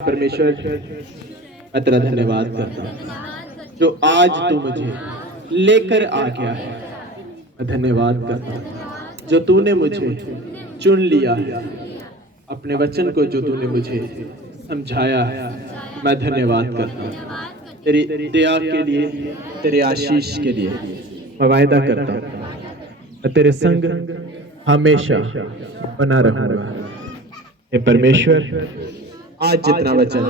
परमेश्वर मैं तेरा धन्यवाद करता हूँ जो आज तू मुझे लेकर आ गया है। मैं धन्यवाद करता हूँ जो तूने मुझे चुन लिया है, अपने वचन को जो तूने मुझे समझाया है। मैं धन्यवाद करता हूँ तेरी दया के लिए, तेरे आशीष के लिए। मैं वायदा करता हूँ मैं तेरे संग हमेशा बना रहूंगा। हे परमेश्वर, आज जितना वचन,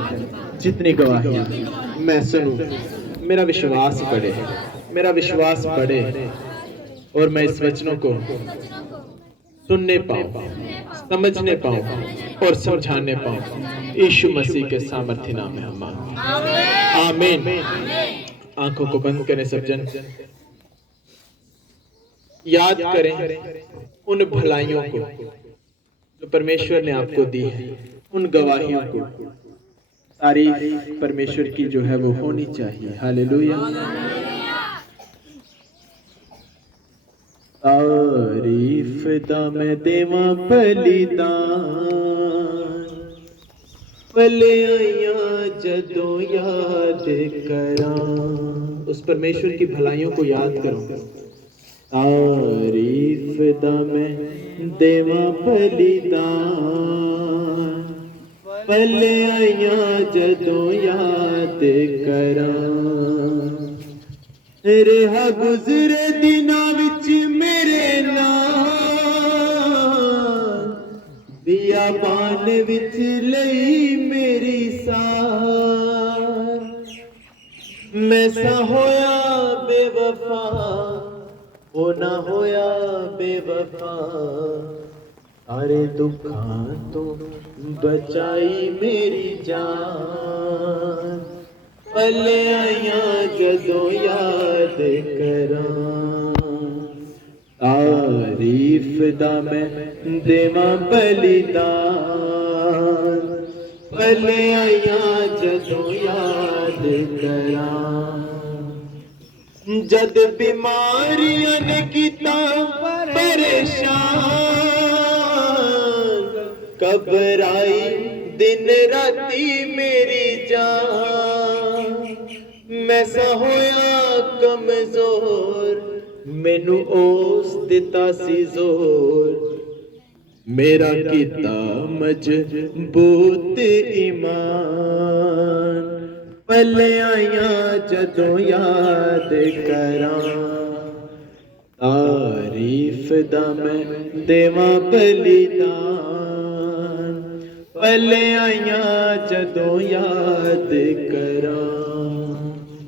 जितनी गवाहियां मैं सुनूं, मेरा विश्वास बढ़े और मैं इस वचनों को सुनने पाऊं, समझने पाऊं और समझाने पाऊं। यीशु मसीह के सामर्थ्य नाम में हम मांगते हैं, आमीन। आंखों को बंद करें सब जन, याद करें उन भलाइयों को जो परमेश्वर ने आपको दी है, उन गवाहियों को। तारीफ परमेश्वर की जो है वो होनी चाहिए। हालेलुया। तारीफ दा मैं देवा बलिदान, भले आइया जदों याद करा। उस परमेश्वर की भलाइयों को याद करो। तारीफ दा मैं देवा बलिदान, भले आइया जदों याद करा। रहा गुजरे दिनां विच मेरे नाल, बियाबान विच लई मेरी साथ। मैं सा होया बेवफा, ओ ना होया बेवफा, सारे दुखां तो बचाई मेरी जान। भले आइया जदों याद करा। तारीफ दा मैं देवा बलिदान, भले आइया जदों याद करा। जद बीमारियां ने कीता परेशान, घबराई दिन राती मेरी जान। मैं सा होया कमजोर, मैनू ओस दिता सी जोर। मेरा कीता मजबूत ईमान, भले आइया जदों याद करा। तारीफ दा मैं देवा बलिदान, भले आइया जदों याद करा।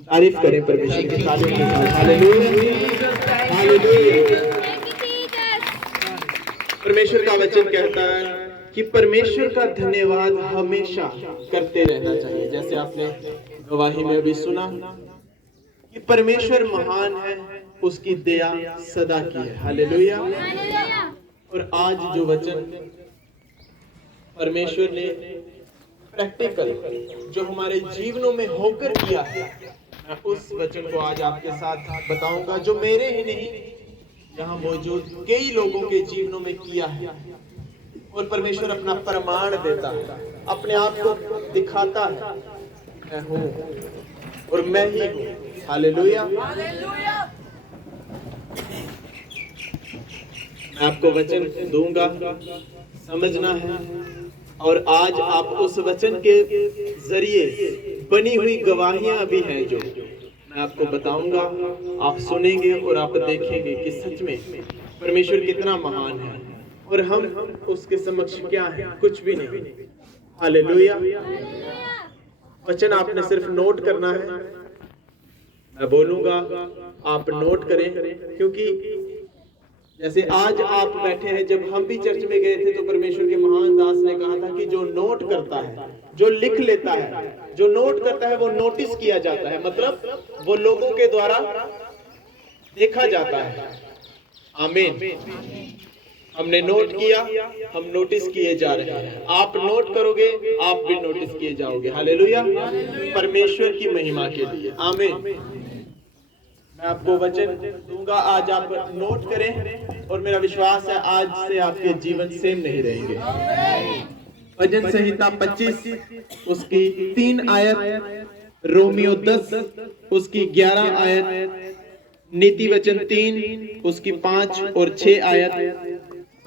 तारीफ करें परमेश्वर की, तारीफ के साथ। Hallelujah, hallelujah. परमेश्वर का वचन कहता है कि परमेश्वर का धन्यवाद हमेशा करते रहना चाहिए। जैसे आपने गवाही में भी सुना कि परमेश्वर महान है, उसकी दया सदा की है। हालेलुया। और आज जो वचन परमेश्वर ने प्रैक्टिकल जो हमारे जीवनों में होकर किया है, मैं उस वचन को आज आपके साथ बताऊंगा, जो मेरे ही नहीं यहाँ मौजूद कई लोगों के जीवनों में किया है। और परमेश्वर अपना प्रमाण देता है, अपने आप को दिखाता है, मैं हूँ और मैं ही हूँ। हालेलुया। मैं आपको वचन दूंगा, समझना है, और आज आप उस वचन के जरिए बनी हुई गवाहियां भी हैं जो मैं आपको बताऊंगा। आप सुनेंगे और आप देखेंगे कि सच में परमेश्वर कितना महान है और हम उसके समक्ष क्या है, कुछ भी नहीं। हालेलुया। वचन आपने सिर्फ नोट करना है, मैं बोलूंगा आप नोट करें, क्योंकि जैसे आज आप बैठे हैं, जब हम भी चर्च में गए थे तो परमेश्वर के महान दास ने कहा था कि जो नोट करता है, जो लिख लेता है, जो नोट करता है, वो नोटिस किया जाता है, मतलब वो लोगों के द्वारा देखा जाता है। आमीन। हमने नोट किया, हम नोटिस किए जा रहे हैं। आप नोट करोगे, आप भी नोटिस किए जाओगे। हालेलुया। परमेश्वर की महिमा के लिए। आमीन। मैं आपको वचन दूंगा, आज आप नोट करें और मेरा विश्वास है आज से आपके जीवन सेम नहीं रहेंगे। भजन संहिता 25 उसकी 3 आयत, रोमियो 10 उसकी 11 आयत, नीति वचन 3 उसकी 5 और 6 आयत,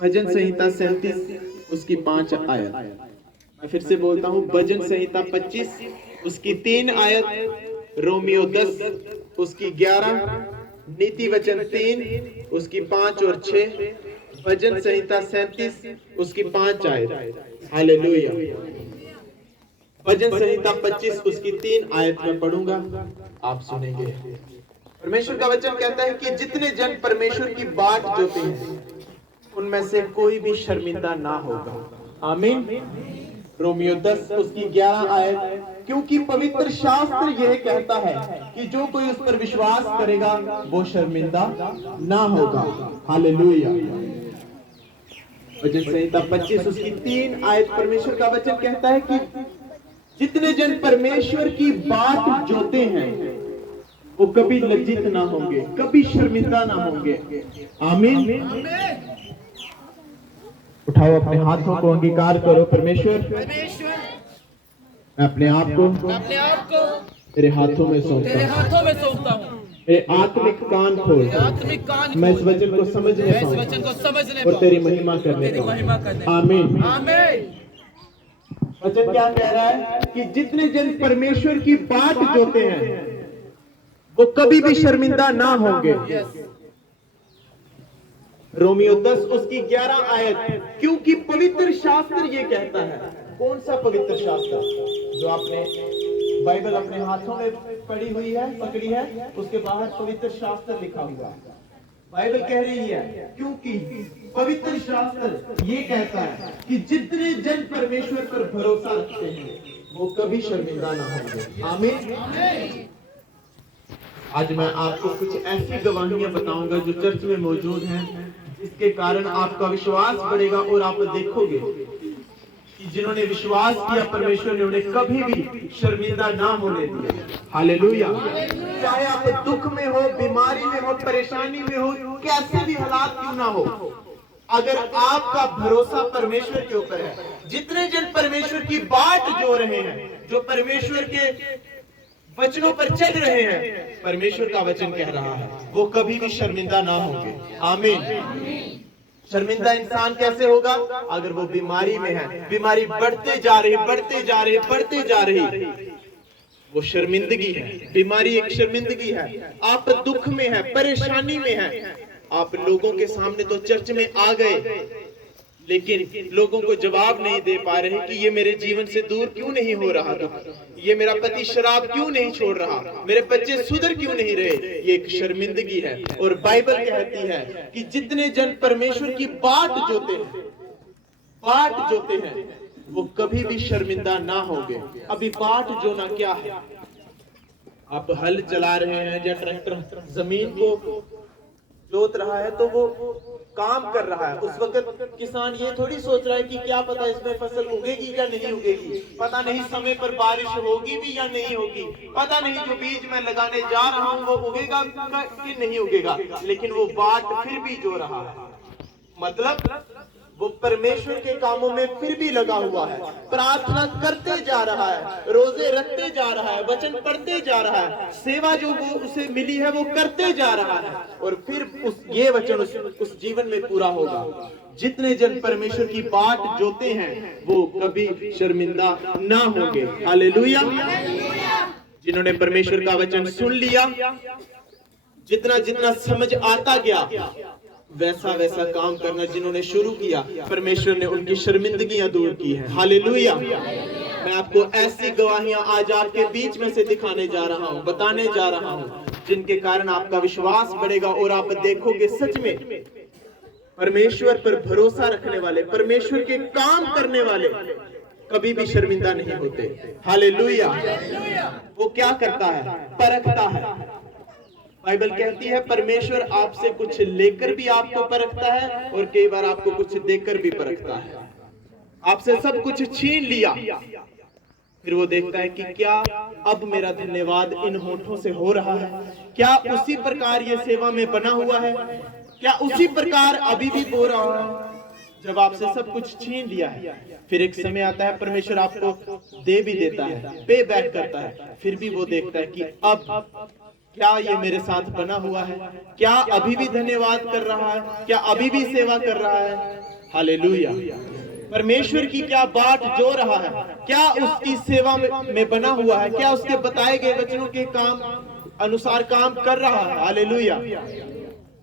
भजन संहिता 37 उसकी 5 आयत। मैं फिर से बोलता हूँ, भजन संहिता 25 उसकी 3 आयत, रोमियो 10 उसकी 11, नीति वचन 3 उसकी 5 और 6, भजन संहिता 37 उसकी 5 आयत। हालेलुया। भजन संहिता 25 उसकी 3 आयत में पढ़ूंगा, आप सुनेंगे। परमेश्वर का वचन कहता है कि जितने जन परमेश्वर की बाट जोते हैं उनमें से कोई भी शर्मिंदा ना होगा। आमीन। रोमियो 10 उसकी 11 आयत, क्योंकि पवित्र शास्त्र यह कहता है कि जो कोई उस पर विश्वास करेगा वो शर्मिंदा ना होगा। हालेलुया। भजन संहिता 25 उसकी 3 आयत, परमेश्वर का वचन कहता है कि जितने जन परमेश्वर की बात जोते हैं वो कभी लज्जित ना होंगे, कभी शर्मिंदा ना होंगे। आमीन। उठाओ अपने हाथों को, अंगीकार करो, परमेश्वर मैं अपने आप को तेरे हाथों में सौंपता हूँ। मेरे आत्मिक कान खोल, मैं इस वचन को समझने और तेरी महिमा करने पाऊं। आमीन। वचन क्या कह रहा है कि जितने जन परमेश्वर की बात जोते हैं वो कभी भी शर्मिंदा ना होंगे। रोमियो 10 उसकी 11 आयत, क्योंकि पवित्र शास्त्र ये कहता है। कौन सा पवित्र शास्त्र? जो आपने बाइबल अपने हाथों में पड़ी हुई है, पकड़ी है, उसके बाहर पवित्र शास्त्र लिखा हुआ है। बाइबल कह रही है क्योंकि पवित्र शास्त्र ये कहता है कि जितने जन परमेश्वर पर भरोसा रखते हैं वो कभी शर्मिंदा ना होंगे। आमीन। आज मैं आपको कुछ ऐसी गवाहियां बताऊंगा जो चर्च में मौजूद हैं, जिसके कारण आपका विश्वास बढ़ेगा और आप देखोगे कि जिन्होंने विश्वास किया परमेश्वर ने उन्हें कभी भी शर्मिंदा ना होने दिया। हालेलुया। चाहे आप दुख में हो, बीमारी में हो, परेशानी में हो, कैसे भी हालात क्यों ना हो, अगर आपका भरोसा परमेश्वर के ऊपर है, जितने जन परमेश्वर की बात जो रहे हैं, जो परमेश्वर के वचनों पर चल रहे हैं, परमेश्वर का वचन कह रहा है वो कभी भी शर्मिंदा ना होंगे। आमीन। शर्मिंदा इंसान कैसे होगा? अगर वो बीमारी में है, बीमारी बढ़ते जा रही, वो शर्मिंदगी है। बीमारी एक शर्मिंदगी है। आप दुख में है, परेशानी में है, आप लोगों के सामने तो चर्च में आ गए, लेकिन लोगों को जवाब नहीं दे पा रहे कि ये मेरे जीवन से दूर क्यों नहीं हो रहा दुख, ये मेरा पति शराब क्यों नहीं छोड़ रहा, मेरे बच्चे सुधर क्यों नहीं रहे। ये एक शर्मिंदगी है। और बाइबल कहती है कि जितने जन परमेश्वर की बात जोते हैं वो कभी भी शर्मिंदा ना होंगे। अभी बाट जोना क्या है? आप हल चला रहे हैं या ट्रैक्टर जमीन को जोत रहा है तो वो काम कर रहा है। उस वक्त किसान ये थोड़ी सोच रहा है कि क्या पता इसमें फसल उगेगी या नहीं उगेगी, पता नहीं समय पर बारिश होगी भी या नहीं होगी, पता नहीं जो बीज मैं लगाने जा रहा हूँ वो उगेगा कि नहीं उगेगा, लेकिन वो बाट फिर भी जो रहा है। मतलब वो परमेश्वर के कामों में फिर भी लगा हुआ है, प्रार्थना करते जा रहा है, रोजे रखते जा रहा है, वचन पढ़ते जा रहा है, सेवा जो वो उसे मिली है वो करते जा रहा है, और फिर ये वचन उस जीवन में पूरा होगा। जितने जन परमेश्वर की बात जोते हैं वो कभी शर्मिंदा ना होंगे। हालेलुया। जिन्होंने परमेश्वर का वचन सुन लिया, जितना जितना समझ आता गया वैसा वैसा काम करना जिन्होंने शुरू किया, परमेश्वर ने उनकी शर्मिंदगियां दूर की है। हालेलुया। मैं आपको ऐसी गवाहियां आज आपके बीच में से दिखाने जा रहा हूं, बताने जा रहा हूं, जिनके कारण आपका विश्वास बढ़ेगा और आप देखोगे सच में परमेश्वर पर भरोसा रखने वाले, परमेश्वर के काम करने वाले कभी भी शर्मिंदा नहीं होते। हालेलुया। वो क्या करता है? परखता है। बाइबल कहती है परमेश्वर आपसे कुछ लेकर भी आपको परखता है और कई बार आपको कुछ देकर भी परखता है। आपसे सब कुछ छीन लिया, फिर वो देखता है कि क्या अब मेरा धन्यवाद इन होठों से हो रहा है, क्या उसी प्रकार ये सेवा में बना हुआ है, क्या उसी प्रकार अभी भी बो रहा है जब आपसे सब कुछ छीन लिया है, फिर एक समय आता है परमेश्वर आपको दे भी देता है, पे बैक करता है, फिर भी वो देखता है कि अब क्या ये मेरे साथ बना हुआ है, क्या अभी भी धन्यवाद कर रहा है, क्या अभी भी सेवा कर रहा है। हालेलुया। परमेश्वर की क्या बाट जो रहा है, क्या उसकी सेवा में बना हुआ है, क्या उसके बताए गए वचनों के काम अनुसार काम कर रहा है। हालेलुया।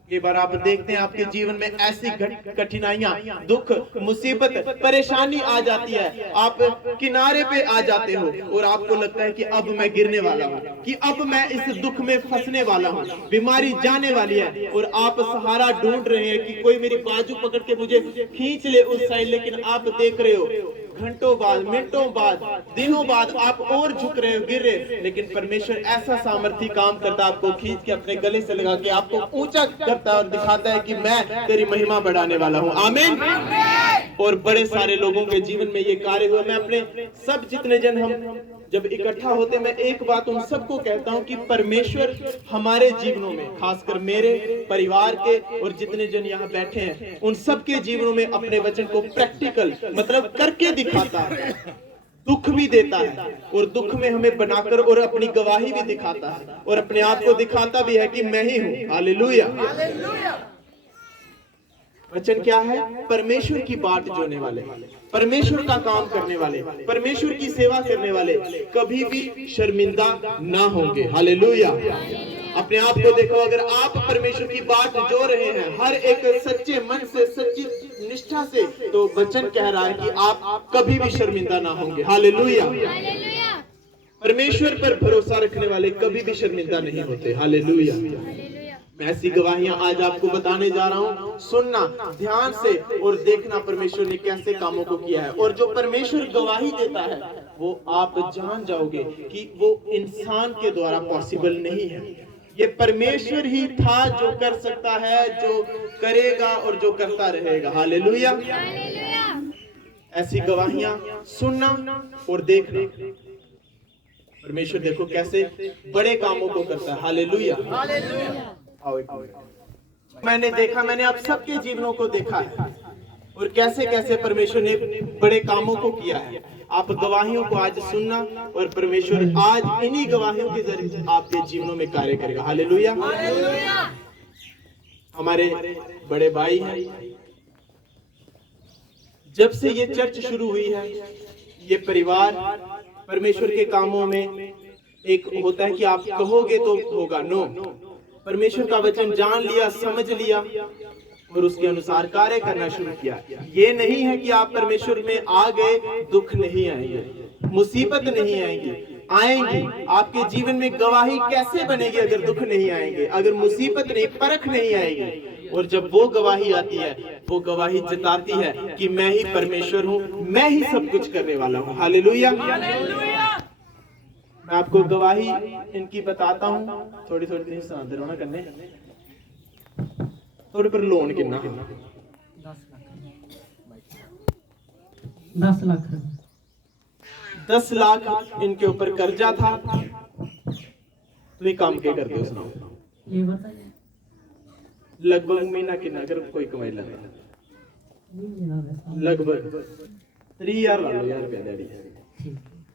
कई बार आप देखते हैं आपके जीवन में ऐसी कठिनाइयां, दुख, मुसीबत, परेशानी आ जाती है, आप किनारे पे आ जाते हो और आपको लगता है कि अब मैं गिरने वाला हूँ, कि अब मैं इस दुख में फंसने वाला हूँ, बीमारी जाने वाली है और आप सहारा ढूंढ रहे हैं कि कोई मेरी बाजू पकड़ के मुझे खींच ले उस साइड। लेकिन आप देख रहे हो घंटों बाद, मिनटों बाद, दिनों बाद आप और झुक रहे हो, गिर रहे, लेकिन परमेश्वर ऐसा सामर्थी काम करता है, आपको खींच के अपने गले से लगा के आपको ऊंचा करता है और दिखाता है कि मैं तेरी महिमा बढ़ाने वाला हूं। आमीन। और बड़े सारे लोगों के जीवन में ये कार्य हुआ। मैं अपने सब जितने जन हम जब इकट्ठा होते, मैं एक बात उन सबको कहता हूं कि परमेश्वर हमारे जीवनों में, खासकर मेरे परिवार के और जितने जन यहाँ बैठे हैं, उन सबके जीवनों में अपने वचन को प्रैक्टिकल मतलब करके दिखाता है, दुख भी देता है और दुख में हमें बनाकर और अपनी गवाही भी दिखाता है और अपने आप को दिखाता भी है कि मैं ही हूं। हालेलुया। वचन क्या है? परमेश्वर की बाट जोने वाले, परमेश्वर का काम करने वाले, परमेश्वर की सेवा करने वाले कभी भी शर्मिंदा ना होंगे। हालेलुया। अपने आप को देखो, अगर आप परमेश्वर की बाट जो रहे हैं हर एक सच्चे मन से, सच्ची निष्ठा से, तो वचन कह रहा है कि आप कभी भी शर्मिंदा ना होंगे। हालेलुया। परमेश्वर पर भरोसा रखने वाले कभी भी शर्मिंदा नहीं होते। हालेलुया। मैं ऐसी गवाहियां आज आपको बताने जा रहा हूं, सुनना ध्यान से और देखना परमेश्वर ने कैसे कामों को किया है। और जो परमेश्वर गवाही देता है वो आप जान जाओगे कि वो इंसान के द्वारा पॉसिबल नहीं है, ये परमेश्वर ही था जो कर सकता है, जो करेगा और जो करता रहेगा। हालेलुया। ऐसी गवाहियां सुनना और देखना। परमेश्वर देखो कैसे बड़े कामों को करता है। हालेलुया। मैंने देखा, मैंने आप सबके जीवनों को देखा है और कैसे कैसे परमेश्वर ने बड़े कामों को किया है। आप गवाहियों को आज सुनना और परमेश्वर आज इन्हीं गवाहियों के जरिए आपके जीवनों में कार्य करेगा। हालेलुया। हमारे बड़े भाई हैं, जब से ये चर्च शुरू हुई है, ये परिवार परमेश्वर के कामों में एक होता है कि आप कहोगे तो होगा, नो, परमेश्वर का वचन जान लिया, समझ लिया और उसके अनुसार कार्य करना शुरू किया। ये नहीं है कि आप परमेश्वर में आ गए, दुख नहीं आएंगे, मुसीबत नहीं आएंगी, आएंगी। आपके जीवन में गवाही कैसे बनेगी अगर दुख नहीं आएंगे, अगर मुसीबत नहीं, परख नहीं आएगी। और जब वो गवाही आती है, वो गवाही जताती है कि मैं ही परमेश्वर हूँ, मैं ही सब कुछ करने वाला हूँ। हालेलुया। मैं आपको गवाही इनकी बताता हूँ, थोड़ी थोड़ी दिन सुनाते रहो ना करने। थोड़े पर लोन कितना? 10 लाख इनके ऊपर कर्जा था। तो ये काम क्या करते हो सुनाओ? ये बताइए। लगभग महीना कितना अगर कोई कमाई लगे? लगभग 3,000 रुपया डैडी,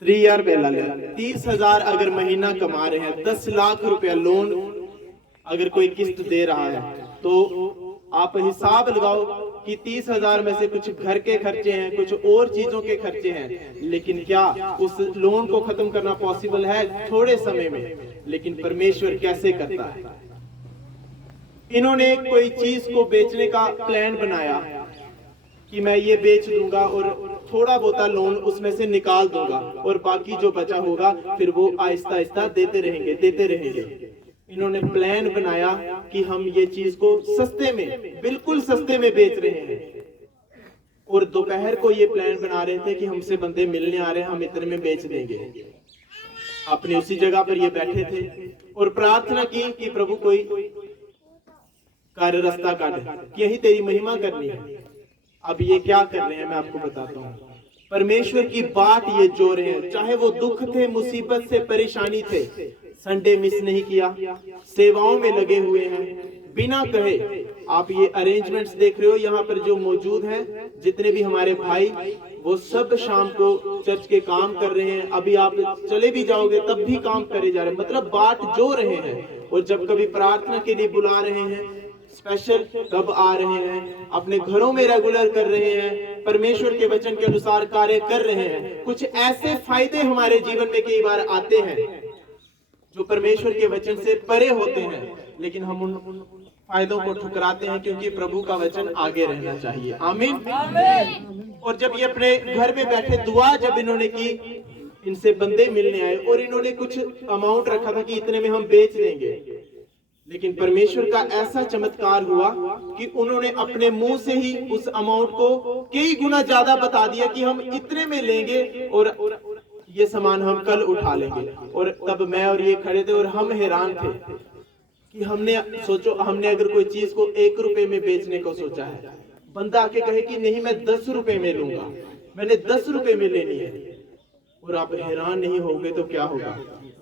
3,000 रुपया ला लिया। 30,000 अगर महीना कमा रहे हैं, 10 लाख रुपया लोन अगर कोई किस्त दे रहा है, तो आप हिसाब लगाओ कि 30,000 में से कुछ घर के खर्चे हैं, कुछ और चीजों के खर्चे हैं। लेकिन क्या उस लोन को खत्म करना पॉसिबल है? थोड़े समय में। लेकिन परमेश्वर कैसे करता है? इन्होंने कोई चीज को बेचने का प्लान बनाया कि मैं ये बेच दूंगा और थोड़ा बहुत लोन उसमें से निकाल दूंगा और बाकी जो बचा होगा फिर वो आहिस्ता आहिस्ता देते रहेंगे। इन्होंने प्लान बनाया कि हम ये चीज को सस्ते में, बिल्कुल सस्ते में बेच रहे हैं। और दोपहर को ये प्लान बना रहे थे कि हमसे बंदे मिलने आ रहे हैं, हम इतने में बेच देंगे। अपनी उसी जगह पर ये बैठे थे और प्रार्थना की कि प्रभु कोई कार्य रास्ता काट, यही तेरी महिमा करनी है। अब ये क्या कर रहे हैं मैं आपको बताता हूँ। परमेश्वर की बात ये जो रहे हैं, चाहे वो दुख थे, मुसीबत से, परेशानी थे, संडे मिस नहीं किया, सेवाओं में लगे हुए हैं बिना कहे। आप ये अरेंजमेंट्स देख रहे हो यहाँ पर जो मौजूद हैं, जितने भी हमारे भाई वो सब शाम को चर्च के काम कर रहे हैं। अभी आप चले भी जाओगे तब भी काम करे जा रहे हैं, मतलब बाट जो रहे हैं। और जब कभी प्रार्थना के लिए बुला रहे हैं स्पेशल तब आ रहे हैं, अपने घरों में रेगुलर कर रहे हैं, परमेश्वर के वचन के अनुसार कार्य कर रहे हैं। कुछ ऐसे फायदे हमारे जीवन में कई बार आते हैं जो परमेश्वर के वचन से परे होते हैं, लेकिन हम उन फायदों को ठुकराते हैं क्योंकि प्रभु का वचन आगे रहना चाहिए। आमीन। और जब ये अपने घर में बैठे दुआ जब इन्होंने की, इनसे बंदे मिलने आए और इन्होंने कुछ अमाउंट रखा था कि इतने में हम बेच देंगे, लेकिन परमेश्वर का ऐसा चमत्कार हुआ कि उन्होंने अपने मुंह से ही उस अमाउंट को कई गुना ज्यादा बता दिया कि हम इतने में लेंगे और ये सामान हम कल उठा लेंगे। और तब मैं और ये खड़े थे और हम हैरान थे कि हमने अगर कोई चीज को 1 रुपए में बेचने को सोचा है, बंदा आके कहे कि नहीं मैं 10 रुपए में लूंगा, मैंने 10 रुपए में लेनी है, और आप हैरान नहीं होगे तो क्या होगा?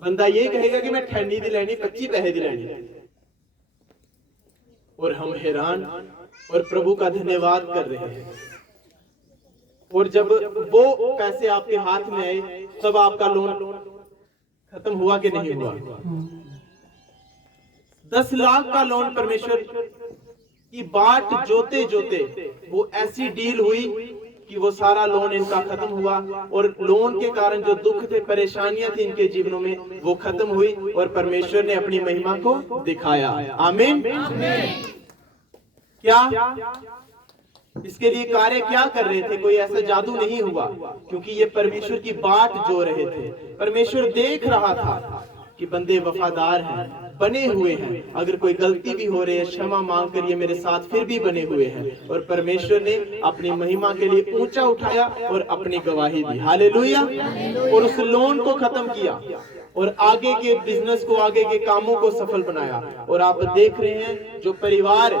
बंदा ये कहेगा कि मैं ठंडी दी लेनी, 25 पैसे दी लेनी, और हम हैरान और प्रभु का धन्यवाद कर रहे हैं। और जब वो पैसे आपके हाथ में आए तब आपका लोन खत्म हुआ कि नहीं हुआ? 10 लाख का लोन परमेश्वर की बाट जोते जोते वो ऐसी डील हुई कि वो सारा लोन इनका खत्म हुआ, और लोन के कारण जो दुख थे, परेशानियां थी इनके जीवनों में, वो खत्म हुई और परमेश्वर ने अपनी महिमा को दिखाया। आमीन। क्या इसके लिए कार्य क्या कर रहे थे? कोई ऐसा जादू नहीं हुआ, क्योंकि ये परमेश्वर की बाट जो रहे थे। परमेश्वर देख रहा था कि बंदे वफादार हैं, बने हुए हैं, अगर कोई गलती भी हो रही है क्षमा मांगकर ये मेरे साथ फिर भी बने हुए हैं। और परमेश्वर ने अपनी महिमा के लिए ऊंचा उठाया और अपनी गवाही दी। हालेलुया। और उस लोन को खत्म किया और आगे के बिजनेस को, आगे के कामों को सफल बनाया। और आप देख रहे हैं जो परिवार,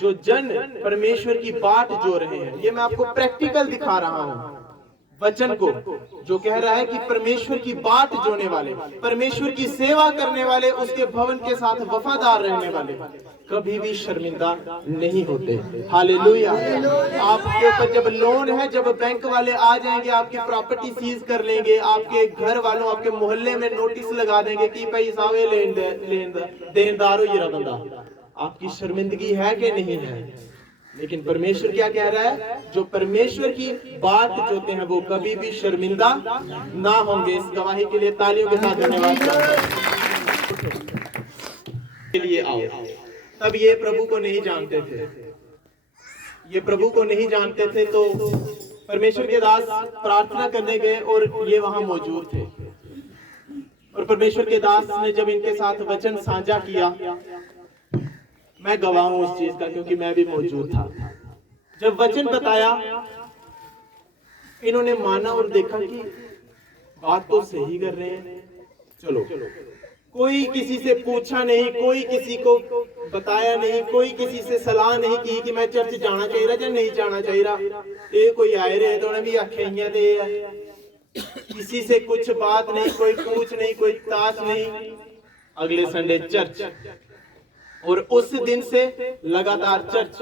जो जन परमेश्वर की बाट जो रहे हैं, ये मैं आपको प्रैक्टिकल दिखा रहा हूं वचन को, जो कह रहा है कि परमेश्वर की बाट जोने वाले, परमेश्वर की सेवा करने वाले, उसके भवन के साथ वफादार रहने वाले कभी भी शर्मिंदा नहीं होते। हालेलुया। आपके ऊपर जब लोन है, जब बैंक वाले आ जाएंगे आपकी प्रॉपर्टी सीज कर लेंगे, आपके घर वालों, आपके मोहल्ले में नोटिस लगा देंगे कि भाई सावे देनदार हो ये बंदा, आपकी शर्मिंदगी है कि नहीं है? लेकिन परमेश्वर क्या कह रहा है? जो परमेश्वर की बात जोते हैं वो कभी भी शर्मिंदा ना होंगे। इस गवाही के लिए तालियों के साथ धन्यवाद के लिए आओ। तब ये प्रभु को नहीं जानते थे, ये प्रभु को नहीं जानते थे, तो परमेश्वर के दास प्रार्थना करने गए और ये वहां मौजूद थे। और परमेश्वर के दास ने जब इनके साथ वचन साझा किया, मैं गवाह हूं उस चीज का क्योंकि मैं भी मौजूद था। जब वचन बताया, इन्होंने माना और देखा कि बात तो सही कर रहे हैं। चलो, कोई किसी से पूछा नहीं, कोई किसी को बताया नहीं, कोई किसी से सलाह नहीं की कि मैं चर्च जाना चाहिए या नहीं जाना चाहिए। ये कोई आए रहे तो उन्हें भी आखे दे, किसी से कुछ बात नहीं, कोई पूछ नहीं, कोई ताश नहीं। अगले संडे चर्च, और उस दिन से लगातार चर्च।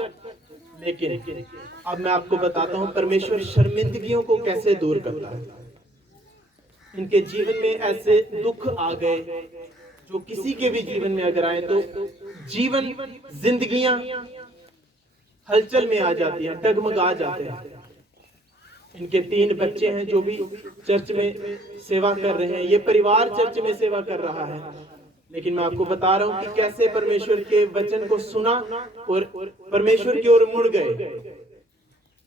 लेकिन अब मैं आपको बताता हूं परमेश्वर शर्मिंदगियों को कैसे दूर करता है। इनके जीवन में ऐसे दुख आ गए जो किसी के भी जीवन में अगर आए तो जीवन, जिंदगियां हलचल में आ जाती हैं, डगमगा जाते हैं। इनके 3 बच्चे हैं जो भी चर्च में सेवा कर रहे हैं, ये परिवार चर्च में सेवा कर रहा है। लेकिन मैं आपको बता रहा हूं कि कैसे परमेश्वर के वचन को सुना और परमेश्वर की ओर मुड़ गए।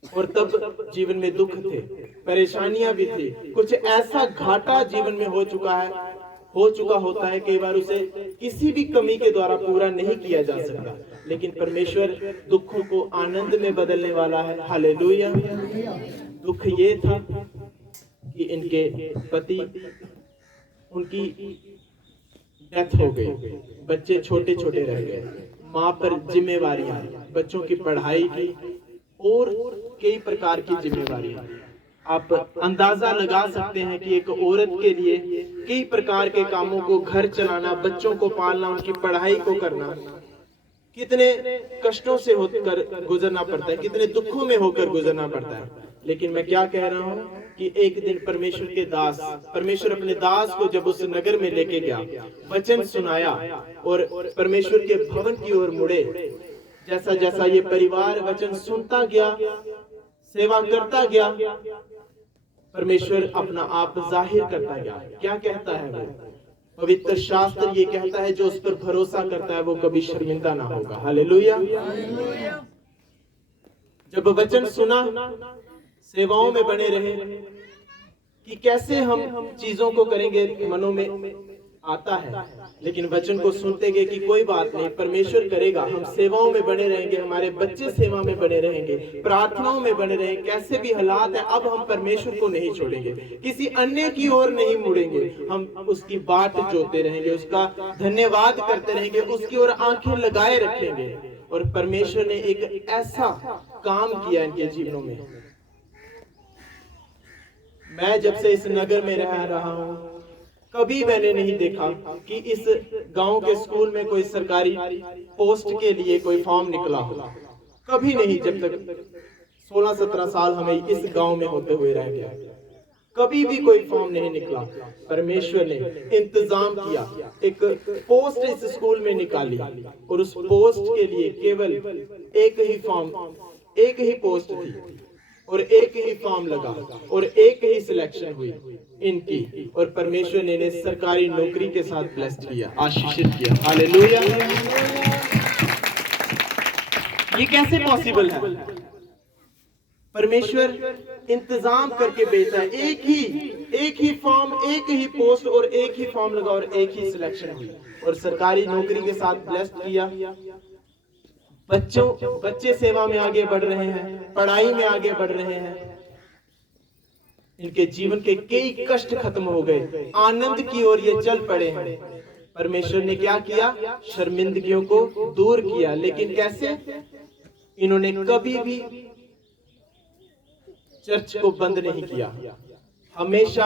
और तब जीवन में दुख थे, परेशानियां भी थी, कुछ ऐसा घाटा जीवन में हो चुका होता है, कई बार उसे किसी भी कमी के द्वारा पूरा नहीं किया जा सकता। लेकिन परमेश्वर दुखों को आनंद में बदलने वाला है। हालेलुया। दुख ये था कि इनके पति, उनकी डेथ हो गई, बच्चे छोटे छोटे रह गए, माँ पर जिम्मेवारियां, बच्चों की पढ़ाई की और कई प्रकार की जिम्मेवारियां। आप अंदाजा लगा सकते हैं कि एक औरत के लिए कई प्रकार के कामों को, घर चलाना, बच्चों को पालना, उनकी पढ़ाई को करना कितने कष्टों से होकर गुजरना पड़ता है, कितने दुखों में होकर गुजरना पड़ता है। लेकिन मैं क्या कह रहा हूँ कि एक दिन परमेश्वर अपने दास को जब उस नगर में लेके गया, वचन सुनाया और परमेश्वर के भवन की ओर मुड़े। जैसा जैसा ये परिवार वचन सुनता गया, सेवा करता गया, परमेश्वर अपना आप जाहिर करता गया। क्या कहता है वो? पवित्र शास्त्र ये कहता है, जो उस पर भरोसा करता है वो कभी शर्मिंदा ना होगा। हालेलुया। जब वचन सुना, सेवाओं में बने रहे कि कैसे हम चीजों को करेंगे, मनों में आता है, लेकिन वचन को सुनते गए कि कोई बात नहीं, परमेश्वर करेगा। हम सेवाओं में बने रहेंगे, हमारे बच्चे सेवा में बने रहेंगे, प्रार्थनाओं में बने रहेंगे। कैसे भी हालात है, अब हम परमेश्वर को नहीं छोड़ेंगे, किसी अन्य की ओर नहीं मुड़ेंगे। हम उसकी बाट जोते रहेंगे, उसका धन्यवाद करते रहेंगे, उसकी ओर आंखें लगाए रखेंगे। और परमेश्वर ने एक ऐसा काम किया इनके जीवनों में। मैं जब से इस नगर में रह रहा हूं, कभी मैंने नहीं देखा कि इस गांव के स्कूल में कोई सरकारी पोस्ट के लिए कोई फॉर्म निकला हो। कभी नहीं, जब तक 16-17 साल हमें इस गांव में होते हुए रह गया, कभी भी कोई फॉर्म नहीं निकला। परमेश्वर ने इंतजाम किया, एक पोस्ट इस स्कूल में निकाली और उस पोस्ट के लिए केवल एक ही फॉर्म, एक ही पोस्ट थी और एक ही फॉर्म लगा और एक ही सिलेक्शन हुई इनकी। और परमेश्वर ने इन्हें सरकारी नौकरी के साथ ब्लेस्ड किया, आशीषित किया। हालेलुया। ये कैसे पॉसिबल है? परमेश्वर इंतजाम करके भेजता है। एक ही फॉर्म, एक ही पोस्ट और एक ही फॉर्म लगा और एक ही सिलेक्शन हुई और सरकारी नौकरी के साथ ब्लेस्ड किया। बच्चे सेवा में आगे बढ़ रहे हैं, पढ़ाई में आगे बढ़ रहे हैं। इनके जीवन के कई कष्ट खत्म हो गए, आनंद की ओर ये चल पड़े हैं। परमेश्वर ने क्या किया? शर्मिंदगियों को दूर किया। लेकिन कैसे? इन्होंने कभी भी चर्च को बंद नहीं किया। हमेशा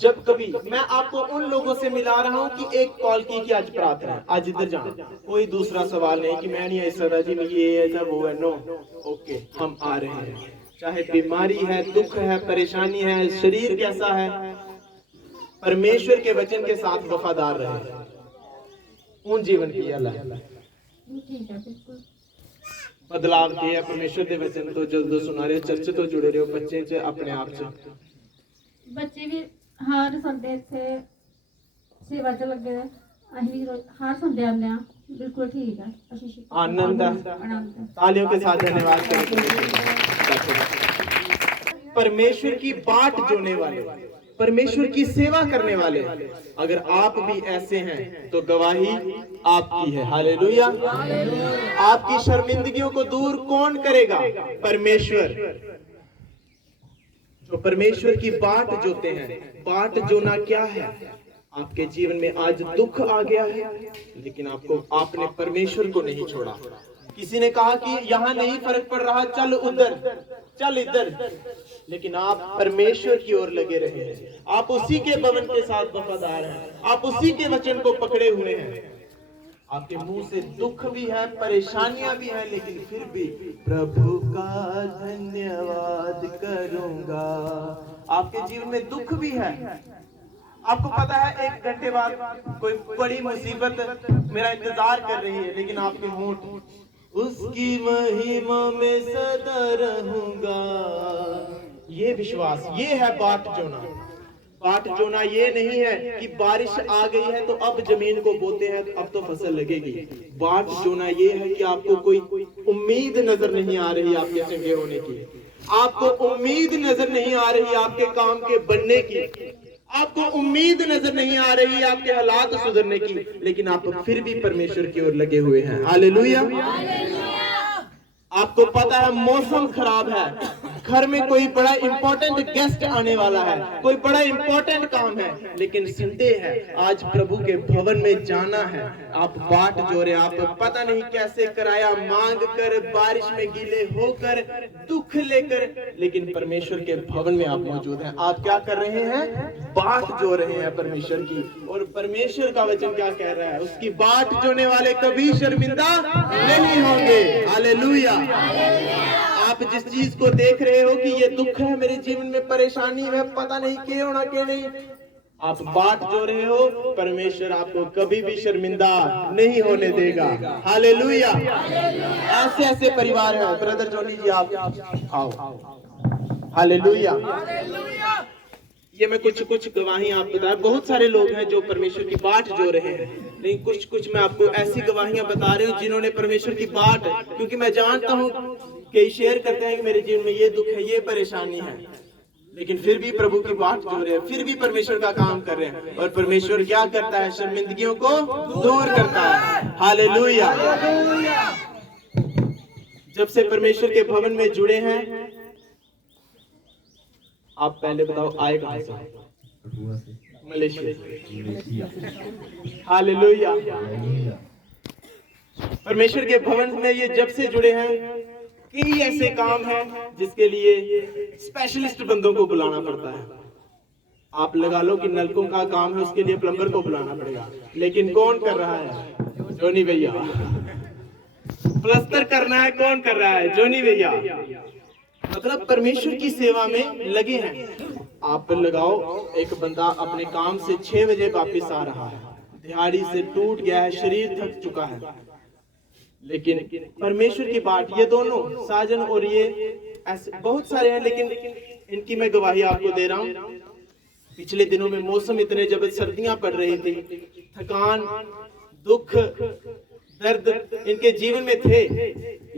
जब कभी, मैं आपको उन लोगों से मिला रहा हूं कि एक कॉल की कि आज प्रार्थना है, आज इधर जाओ, कोई दूसरा सवाल नहीं कि मैं नहीं आई सदा जी, ये ऐसा वो है। नो, ओके, हम आ रहे हैं। चाहे बीमारी है, दुख है, परेशानी है, शरीर कैसा है, परमेश्वर के वचन के साथ वफादार रहे। उन जीवन की अल्लाह बदलाव किया परमेश्वर के वचन तो जल्द सुना रहे हो, चर्च तो जुड़े रहे हो, बच्चे से अपने आप से ਬੱਚੇ ਵੀ ਹਰ ਸੰਡੇ ਇੱਥੇ ਸੇਵਾ ਚ ਲੱਗੇ ਨੇ। ਅਸੀਂ ਹਰ ਸੰਡੇ ਆਉਂਦੇ ਆ। ਬਿਲਕੁਲ ठीक है। आनंद है। तालियों के साथ धन्यवाद करें। परमेश्वर की बाट जोड़ने वाले, परमेश्वर की सेवा करने वाले, अगर आप भी ऐसे हैं तो गवाही आपकी है। हालेलुया। आपकी शर्मिंदगियों को दूर कौन करेगा? परमेश्वर। जो परमेश्वर की बाट जोते हैं। बाट जोना क्या है? आपके जीवन में आज दुख आ गया है, लेकिन आपने परमेश्वर को नहीं छोड़ा। किसी ने कहा कि यहाँ नहीं फर्क पड़ रहा, चल उधर, चल इधर, लेकिन आप परमेश्वर की ओर लगे रहे हैं। आप उसी के भवन के साथ वफादार हैं, आप उसी के वचन को पकड़े हुए हैं। आपके मुंह से दुख भी है, परेशानियां भी है, लेकिन फिर भी प्रभु का धन्यवाद करूंगा। आपके जीवन में दुख भी है, आपको पता है 1 घंटे बाद कोई बड़ी मुसीबत मेरा इंतजार कर रही है, लेकिन आपके होंठ उसकी महिमा में सदा रहूंगा। ये विश्वास, ये है बाट जोना। बाट जोना ये नहीं है कि बारिश आ गई है तो अब जमीन को बोते हैं, अब तो फसल लगेगी। बाट जोना ये है कि आपको कोई उम्मीद नजर नहीं आ रही आपके चंगे होने की, आपको उम्मीद नजर नहीं आ रही आपके काम के बनने की, आपको उम्मीद नजर नहीं आ रही आपके हालात सुधरने की, लेकिन आप फिर भी परमेश्वर की ओर लगे हुए हैं। हालेलुया। आपको पता है मौसम खराब है, घर में कोई बड़ा इंपॉर्टेंट गेस्ट आने वाला है, कोई बड़ा इंपॉर्टेंट काम है, लेकिन संडे है, आज प्रभु के भवन में जाना है, आप बाट जोड़े, आप पता नहीं कैसे किराया मांग कर, बारिश में गीले होकर, दुख लेकर, लेकिन परमेश्वर के भवन में आप मौजूद हैं। आप क्या कर रहे हैं? बाट जो रहे हैं परमेश्वर की। और परमेश्वर का वचन क्या कह रहा है? उसकी बाट जोड़ने वाले कभी शर्मिंदा नहीं होंगे। हालेलुया। आप जिस चीज को देख रहे हो कि ये दुख है मेरे जीवन में, परेशानी है, पता नहीं क्यों होना क्यों नहीं, आप बाट जो रहे हो, परमेश्वर आपको कभी भी शर्मिंदा नहीं होने देगा। हालेलुया। ऐसे ऐसे परिवार है। ब्रदर जोनी जी आप आओ। हालेलुया। ये मैं कुछ गवाही आप बताए, बहुत सारे लोग हैं जो परमेश्वर की बाट जो रहे हैं, लेकिन कुछ मैं आपको ऐसी गवाहियां बता रही हूँ जिन्होंने परमेश्वर की बाट, क्योंकि मैं जानता हूँ कि शेयर करते हैं कि मेरे जीवन में ये दुख है, ये परेशानी है, लेकिन फिर भी प्रभु की बाट जो रहे हैं, फिर भी परमेश्वर का काम कर रहे हैं। और परमेश्वर क्या करता है? शर्मिंदगियों को दूर करता है। हालेलुया। जब से परमेश्वर के भवन में जुड़े हैं, आप पहले बताओ आए कहां से? मलेशिया। हालेलुया। परमेश्वर के भवन में ये जब से जुड़े हैं, कई ऐसे काम हैं जिसके लिए स्पेशलिस्ट बंदों को बुलाना पड़ता है। आप लगा लो कि नलकों का काम है, उसके लिए प्लम्बर को बुलाना पड़ेगा, लेकिन कौन कर रहा है? जोनी भैया। प्लस्तर करना है, कौन कर रहा है? जोनी भैया। मतलब परमेश्वर की सेवा में लगे हैं। आप लगाओ, एक बंदा अपने काम से 6 बजे वापस आ रहा है, दिहाड़ी से टूट गया है, शरीर थक चुका है, लेकिन परमेश्वर की बाट, ये दोनों साजन और ये ऐसे बहुत सारे हैं, लेकिन इनकी मैं गवाही आपको दे रहा हूँ। पिछले दिनों में मौसम इतने जब सर्दियां पड़ रही थी, थकान, दुख, दर्द इनके जीवन में थे,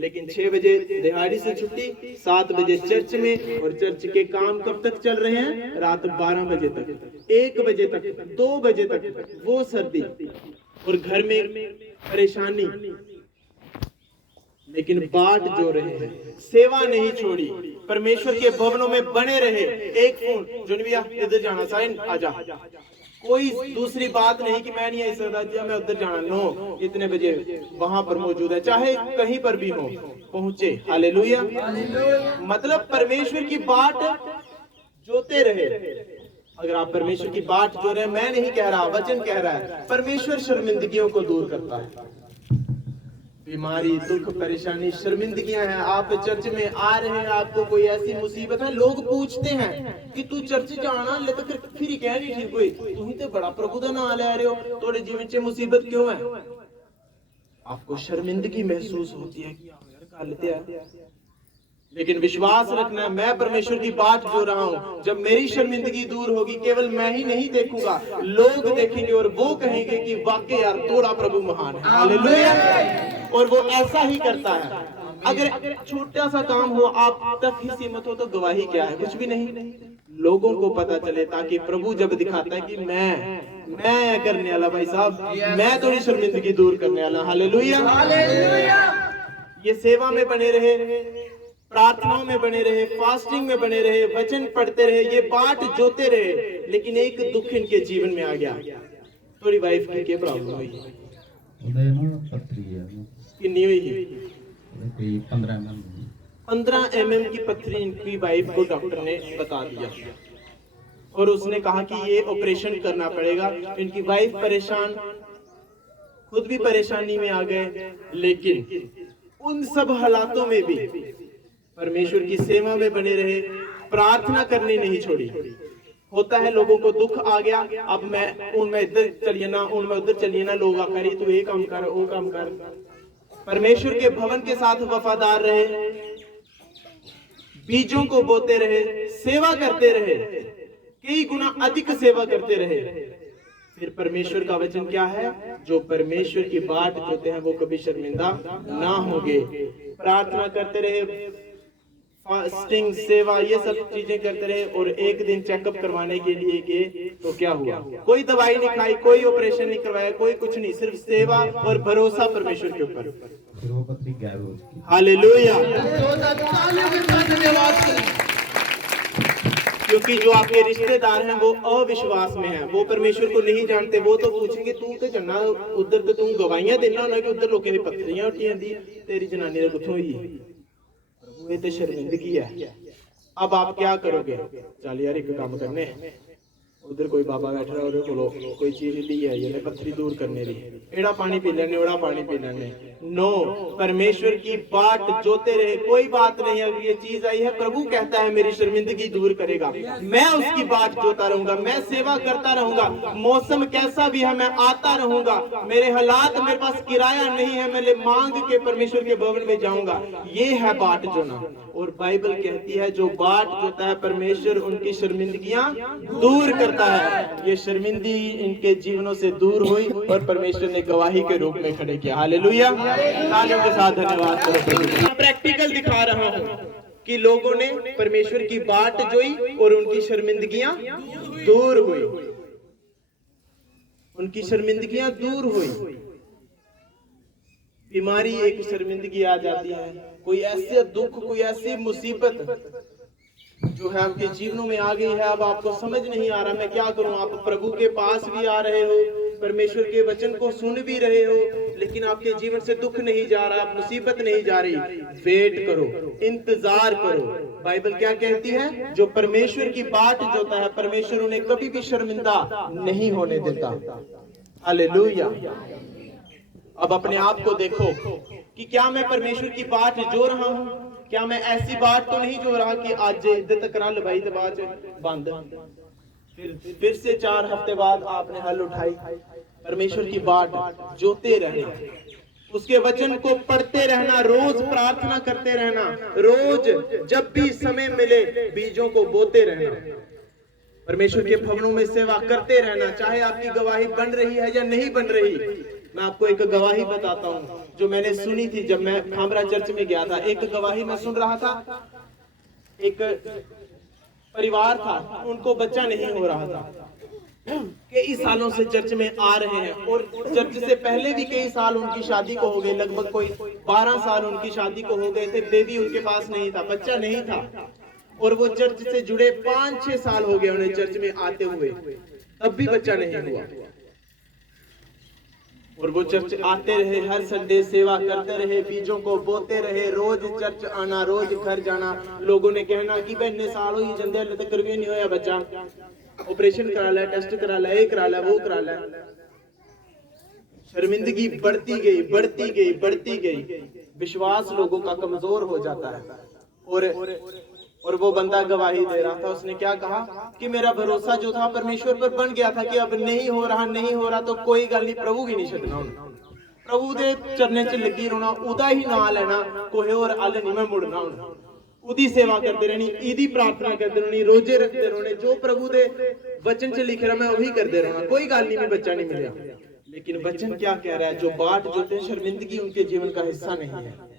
लेकिन 6 बजे दिहाड़ी से छुट्टी, 7 बजे चर्च में, और चर्च के काम कब तक चल रहे हैं? रात 12 बजे तक, 1 बजे तक, 2 बजे तक, वो सर्दी और घर में परेशानी, लेकिन बाट जो रहे हैं, सेवा नहीं छोड़ी, परमेश्वर के भवनों में बने रहे। एक फोन, जोनी भैया इधर जाना, साइन आजा, कोई दूसरी बात नहीं कि मैं नहीं आ सकता, मैं उधर जाना, नो, इतने बजे वहां पर मौजूद है, चाहे कहीं पर भी हो, पहुंचे। हालेलुया। मतलब परमेश्वर की बाट जोते रहे। अगर आप परमेश्वर की बाट जो रहे, मैं नहीं कह रहा, वचन कह रहा है, परमेश्वर शर्मिंदगियों को दूर करता है। बीमारी, दुख, परेशानी, शर्मिंदगियां हैं। आप चर्च में आ रहे हैं, आपको कोई ऐसी मुसीबत है, लोग पूछते हैं कि तू चर्च जाना ले, तो फिर कह नहीं ठीक हुई, तू ही तो बड़ा प्रभु का नाम ले रहे हो, थोड़े जीवन से मुसीबत क्यों है? आपको शर्मिंदगी महसूस होती है कि यार लेते हैं, लेकिन विश्वास रखना, मैं परमेश्वर की बाट जो रहा हूँ, जब मेरी शर्मिंदगी दूर होगी, केवल मैं ही नहीं देखूंगा, लोग देखेंगे और वो कहेंगे कि वाकई यार तोरा प्रभु महान है। हालेलुया। और वो ऐसा ही करता है। अगर छोटा सा काम हो, आप तक ही सीमित हो, तो गवाही क्या है? कुछ भी नहीं। लोगों को पता चले, ताकि प्रभु जब दिखाता है कि मैं करने वाला, भाई साहब, मैं थोड़ी शर्मिंदगी दूर करने वाला। हालेलुया। ये सेवा में बने रहे, प्रार्थनाओं में बने रहे, फास्टिंग में बने रहे, वचन पढ़ते रहे, ये बाट जोते रहे, लेकिन एक दुख इनके जीवन में आ गया। थोड़ी वाइफ की क्या प्रॉब्लम हुई? कितनी हुई? 15 mm की पत्थरी इनकी वाइफ को डॉक्टर ने बता दिया, और उसने कहा कि ये ऑपरेशन करना पड़ेगा। इनकी वाइफ परेशान, खुद भी परेशानी में आ गए, लेकिन उन सब हालातों में भी परमेश्वर की सेवा में बने रहे, प्रार्थना करनी नहीं छोड़ी। होता है लोगों को दुख आ गया, अब मैं उनमें इधर चलिए ना, उनमें उधर चलिए ना, लोग आकर तू ये काम कर, वो काम कर। परमेश्वर के भवन के साथ वफादार रहे, बीजों को बोते रहे, सेवा करते रहे, कई गुना अधिक सेवा करते रहे। फिर परमेश्वर का वचन क्या है? जो परमेश्वर की बाट जोते हैं वो कभी शर्मिंदा ना होंगे। प्रार्थना करते रहे, फास्टिंग, सेवा, ये सब चीजें करते रहे, और एक दिन चेकअप करवाने के लिए गए तो क्या हुआ? कोई दवाई नहीं खाई, कोई ऑपरेशन नहीं करवाया, कोई कुछ नहीं, सिर्फ सेवा और भरोसा परमेश्वर के ऊपर। फिर वो पत्नी गायब हो चुकी। हालेलुया। क्योंकि जो आपके रिश्तेदार हैं वो अविश्वास में हैं, वो परमेश्वर को नहीं जानते। वो तो पूछेंगे तू तो जन्ना उधर तो तू गवाहियां देना होना कि उधर लोगों की पत्थरियां उठियां दी तेरी जनानी ने कुछ हुई। ये तो शर्मिंदगी है। अब आप क्या करोगे? चल यार एक काम करने, उधर कोई बाबा बैठा है, उधर बोलो कोई चीज ली है ये पत्थरी दूर करने ली, एड़ा पानी पी लेने ओड़ा पानी पी लेने। नो, परमेश्वर की बाट जोते रहे, कोई बात नहीं। अगर ये चीज आई है, प्रभु कहता है मेरी शर्मिंदगी दूर करेगा, मैं उसकी बाट जोता रहूंगा, मैं सेवा करता रहूंगा। मौसम कैसा भी है मैं आता रहूंगा, मेरे हालात मेरे पास किराया नहीं है, मैं मांग के परमेश्वर के भवन में जाऊंगा। ये है बाट जोना। और बाइबल कहती है जो बाट जोता है परमेश्वर उनकी शर्मिंदगियां दूर करता है। ये शर्मिंदगी इनके जीवनों से दूर हुई और परमेश्वर ने गवाही के रूप में खड़े किया। हालेलुया। तालियों के साथ धन्यवाद करो। प्रैक्टिकल दिखा रहा हूं कि लोगों ने परमेश्वर की बाट जोई और उनकी शर्मिंदगियां दूर हुई, उनकी शर्मिंदगियां दूर हुई। बीमारी एक शर्मिंदगी आ जाती है, कोई ऐसे दुख, कोई ऐसी मुसीबत जो है आपके जीवनों में आ गई है, अब आपको समझ नहीं आ रहा मैं क्या करूं। आप प्रभु के पास भी आ रहे हो, परमेश्वर के वचन को सुन भी रहे हो, लेकिन आपके जीवन से दुख नहीं जा रहा, मुसीबत नहीं जा रही। वेट करो, इंतजार करो। बाइबल क्या कहती है? जो परमेश्वर की बाट जोता है परमेश्वर उन्हें कभी भी शर्मिंदा नहीं होने देता। हालेलुया। अब अपने आप को देखो कि क्या मैं परमेश्वर की बाट जो रहा हूं? क्या मैं ऐसी बात तो नहीं जो रहा कि आज इद्दत करा लबाई तो बाद बंद, फिर से 4 हफ्ते बाद आपने हल उठाई। परमेश्वर की बाट जोते रहना, उसके वचन को पढ़ते रहना, रोज प्रार्थना करते रहना, रोज जब भी समय मिले बीजों को बोते रहना, परमेश्वर के भवनों में सेवा करते रहना। चाहे आपकी गवाही बन रही है या नहीं बन रही। मैं आपको एक गवाही बताता हूँ जो मैंने सुनी थी जब मैं खामरा चर्च में गया था। एक गवाही मैं सुन रहा था, एक परिवार था, उनको बच्चा नहीं हो रहा था, कई सालों से चर्च में आ रहे हैं और चर्च से पहले भी कई साल उनकी शादी को हो गए, लगभग कोई 12 साल उनकी शादी को हो गए थे। बेबी उनके पास नहीं था, बच्चा नहीं था, और वो चर्च से जुड़े 5-6 साल हो गए उन्हें चर्च में आते हुए, तब भी बच्चा नहीं हुआ। और वो चर्च आते रहे, हर संडे सेवा करते रहे, बीजों को बोते रहे, रोज चर्च आना, रोज घर जाना। लोगों ने कहना कि बहने साल हुई जंदे हले तक भी नहीं होया बच्चा, ऑपरेशन करा ला, टेस्ट करा ला, ये करा ला, वो करा ला। शर्मिंदगी बढ़ती गई, बढ़ती गई, बढ़ती गई। विश्वास लोगों का कमजोर हो जाता है। और वो बंदा गवाही दे रहा था, उसने क्या कहा कि मेरा भरोसा जो था परमेश्वर पर बन गया था कि अब नहीं हो रहा, नहीं हो रहा तो कोई गल नहीं, प्रभु की नहीं छड्डना, प्रभु दे चरने च लगी रहना, उदा ही ना लेना, कोई और अल नहीं मैं मुड़ना, उदी सेवा करते रहनी, इदी प्रार्थना करते रहनी, रोजे रखते रहने, जो प्रभु दे वचन च लिखे रहा मैं वही करते रहना, कोई गल नहीं मैं बच्चा नहीं मिला। लेकिन वचन क्या कह रहा है? जो बाट जोते हैं शर्मिंदगी उनके जीवन का हिस्सा नहीं है।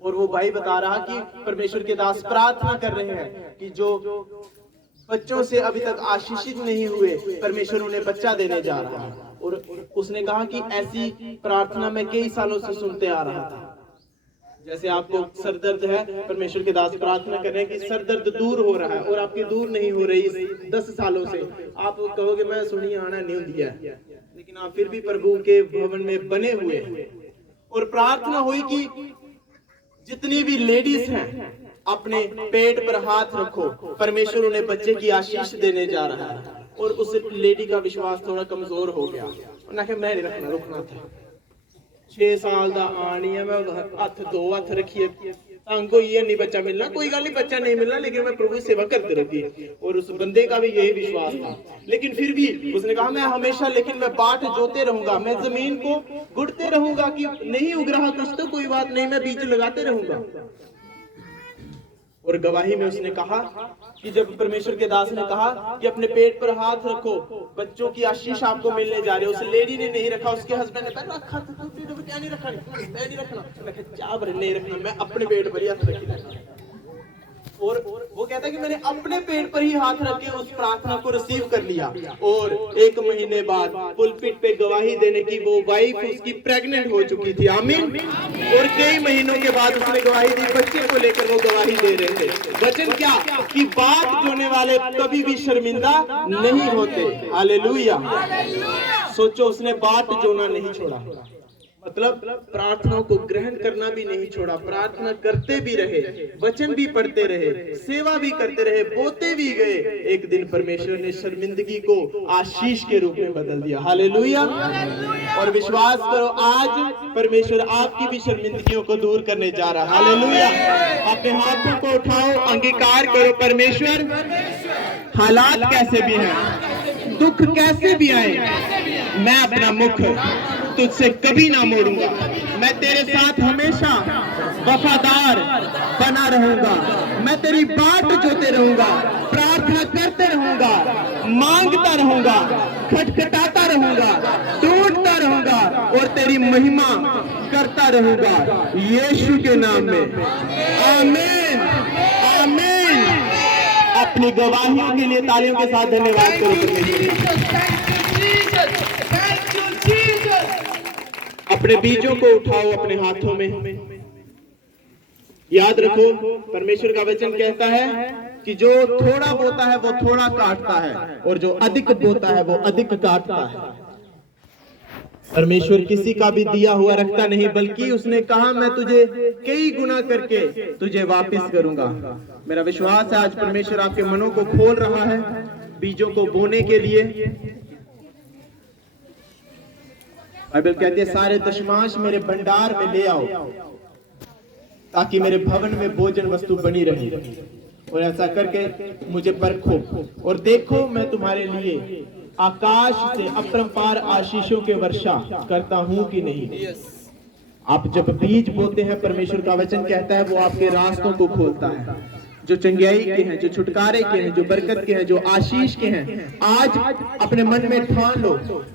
और वो भाई बता रहा कि परमेश्वर के दास प्रार्थना कर रहे हैं कि जो बच्चों से अभी तक आशीषित नहीं हुए परमेश्वर उन्हें बच्चा देने जा रहा है। और उसने कहा कि ऐसी प्रार्थना मैं कई सालों से सुनते आ रहा था। जैसे आपको सर दर्द है, परमेश्वर के दास प्रार्थना कर रहे हैं कि सर दर्द दूर हो रहा है और आपकी दूर नहीं हो रही 10 सालों से। आप कहोगे मैं सुनी आना नहीं होती है, लेकिन आप फिर भी प्रभु के भवन में बने हुए हैं। और प्रार्थना हुई कि जितनी भी लेडीज हैं अपने पेट पर हाथ रखो, परमेश्वर उन्हें बच्चे की आशीष देने जा रहा है। और उस लेडी का विश्वास थोड़ा कमजोर हो गया, उन्हें कहा मैं नहीं रखना, रुकना था 6 साल दा आनी है, मैं हथ 2 हथ रखिए तंग होई है, नहीं बच्चा मिलना, कोई गल नहीं बच्चा नहीं मिलना, लेकिन मैं प्रभु की सेवा करते रहती। और उस बंदे का भी यही विश्वास था, लेकिन फिर भी उसने कहा मैं हमेशा, लेकिन मैं बाट जोते रहूंगा, मैं जमीन को गुड़ते रहूंगा कि नहीं उग रहा कुछ तो कोई बात नहीं, मैं बीज लगाते रहूंगा। और गवाही में उसने कहा कि जब परमेश्वर के दास ने कहा कि अपने पेट पर हाथ रखो, बच्चों की आशीष आपको मिलने जा रही है, उस लेडी ने नहीं रखा, उसके हस्बैंड ने कहा रखा तो तू क्या नहीं रखा, मैं नहीं रखना, मैं क्या नहीं रखना, मैं अपने पेट पर ही हाथ रखी। और वो कहता है कि मैंने अपने पेट पर ही हाथ रख के उस प्रार्थना को रिसीव कर लिया, और 1 महीने बाद पुलपिट पे गवाही देने की वो वाइफ उसकी प्रेग्नेंट हो चुकी थी। आमीन। और कई महीनों के बाद उसने गवाही दी, बच्चे को लेकर वो गवाही दे रहे थे। वचन क्या कि बात जोने वाले कभी भी शर्मिंदा नहीं होते। हालेलुया। सोचो, उसने बात जोना नहीं छोड़ा, मतलब प्रार्थनाओं को ग्रहण करना भी नहीं छोड़ा, प्रार्थना करते भी रहे, वचन भी पढ़ते रहे, सेवा भी करते रहे, बोते भी गए। एक दिन परमेश्वर ने शर्मिंदगी को आशीष के रूप में बदल दिया। हालेलुया। और विश्वास करो, आज परमेश्वर आपकी भी शर्मिंदगियों को दूर करने जा रहा है। हालेलुया। अपने हाथों को उठाओ, अंगीकार करो, परमेश्वर हालात कैसे भी हैं, दुख कैसे भी आए, मैं अपना मुख तुझसे कभी ना मोड़ूंगा। मैं तेरे साथ हमेशा वफादार बना रहूंगा। मैं तेरी बात जोते रहूंगा, प्रार्थना करते रहूंगा, मांगता रहूंगा, खटखटाता रहूंगा, ढूंढता रहूंगा और तेरी महिमा करता रहूंगा, यीशु के नाम में। आमीन, आमीन। अपनी गवाहियों के लिए तालियों के साथ धन्यवाद करो। अपने बीजों को उठाओ अपने हाथों में। याद रखो, परमेश्वर का वचन कहता है कि जो थोड़ा बोता है वो थोड़ा काटता है, और जो अधिक बोता है वो अधिक काटता है। परमेश्वर किसी का भी दिया हुआ रखता नहीं, बल्कि उसने कहा मैं तुझे कई गुना करके तुझे वापस करूंगा। मेरा विश्वास है आज परमेश्वर आपके मनों को खोल रहा है बीजों को बोने के लिए। बाइबल कहती है सारे दशमांश मेरे भंडार में ले आओ, ताकि मेरे भवन में भोजन वस्तु बनी रहे, और ऐसा करके मुझे परखो और देखो मैं तुम्हारे लिए आकाश से अपरंपार आशीषों के वर्षा करता हूं कि नहीं। आप जब बीज बोते हैं, परमेश्वर का वचन कहता है वो आपके रास्तों को खोलता है, जो चंगाई के हैं, जो छुटकारे के हैं, जो बरकत के हैं, जो आशीष के हैं। आज अपने मन में ठान लो,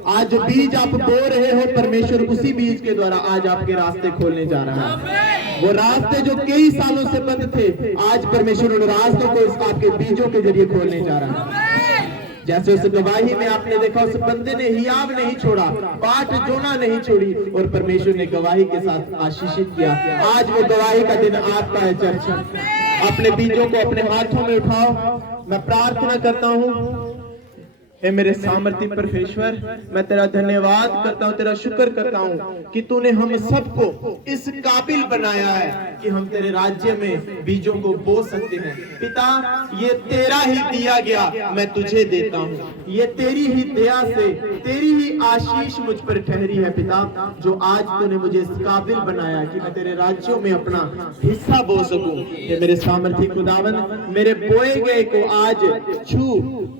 आज बीज आप बो रहे हो, परमेश्वर उसी बीज के द्वारा आज आपके रास्ते खोलने जा रहा है। वो रास्ते जो कई सालों से बंद थे, आज परमेश्वर उन रास्तों को इस आपके बीजों के जरिए खोलने जा रहा है। जैसे उस गवाही में आपने देखा, उस बंदे ने हियाव नहीं छोड़ा, बाट जोना नहीं छोड़ी, और परमेश्वर ने गवाही के साथ आशीषित किया। आज वो गवाही का दिन आपका है चर्च। अपने बीजों को अपने हाथों में उठाओ। मैं प्रार्थना करता हूँ, हे मेरे सामर्थी परमेश्वर, मैं तेरा धन्यवाद करता हूँ, तेरा शुक्र करता हूँ कि तूने हम सबको इस काबिल बनाया है कि हम तेरे राज्य में बीजों को बो सकते हैं। पिता, ये तेरा ही दिया गया मैं तुझे देता हूँ, ये तेरी ही दया से, तेरी ही आशीष मुझ पर ठहरी है पिता, जो आज तूने मुझे इस काबिल बनाया कि मैं तेरे राज्यों में अपना हिस्सा बो सकूं। ये मेरे सामर्थी खुदावन, मेरे बोए गए को आज छू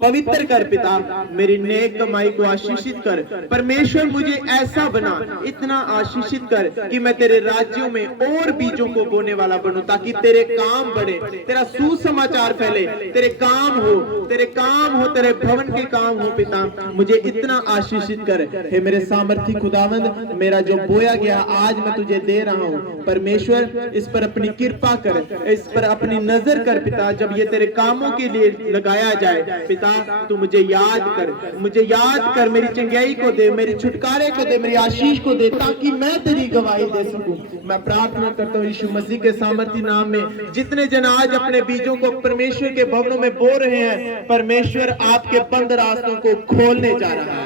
पवित्र कर पिता, मेरी नेक कमाई को आशीषित कर। परमेश्वर मुझे ऐसा बना, इतना आशीषित कर कि मैं तेरे राज्यों में और बीजों को बोने वाला बनूं, ताकि तेरे काम बढ़े, तेरा सुसमाचार फैले, तेरे काम हो, तेरे काम हो, तेरे भवन के काम हो। पिता, मुझे इतना आशीषित कर। हे मेरे सामर्थी खुदावंद, मेरा जो बोया गया आज मैं तुझे दे रहा हूँ। परमेश्वर, इस पर अपनी कृपा कर, इस पर अपनी नजर कर पिता। जब ये तेरे कामों के लिए लगाया जाए पिता, तू मुझे याद कर, मुझे याद कर, मेरी चंगाई को दे, मेरी छुटकारे को दे, मेरी आशीष को दे, ताकि मैं तेरी गवाही दे सकूं। मैं प्रार्थना करता हूँ यीशु मसीह के सामर्थी नाम में। जितने जन आज अपने बीजों को परमेश्वर के भवनों में बो रहे हैं, परमेश्वर आपके बंद रास्तों को खोलने जा रहा है,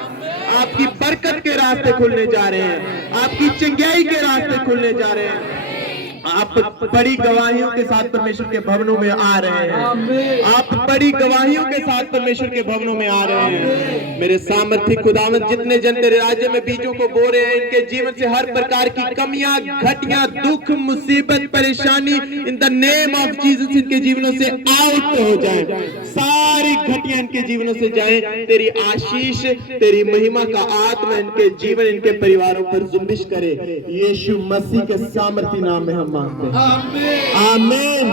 आपकी बरकत के रास्ते खुलने जा रहे हैं, आपकी चंगाई के रास्ते खुलने जा रहे हैं। आप बड़ी गवाहियों के साथ परमेश्वर के भवनों में आ रहे हैं, आप बड़ी गवाहियों के साथ परमेश्वर के भवनों में आ रहे हैं। मेरे सामर्थी खुदावंद, जितने जन तेरे राज्य में बीजों को बो रहे हैं, इनके जीवन से हर प्रकार की कमियां, घटियां, दुख, मुसीबत, परेशानी in the name of Jesus इनके जीवनों से आउट हो जाए, सारी घटियां इनके जीवनों से जाए। तेरी आशीष, तेरी महिमा का आत्मा इनके जीवन, इनके परिवारों पर जुम्बिश करे। यीशु मसीह के सामर्थी नाम में हम मांगते हैं। आमीन।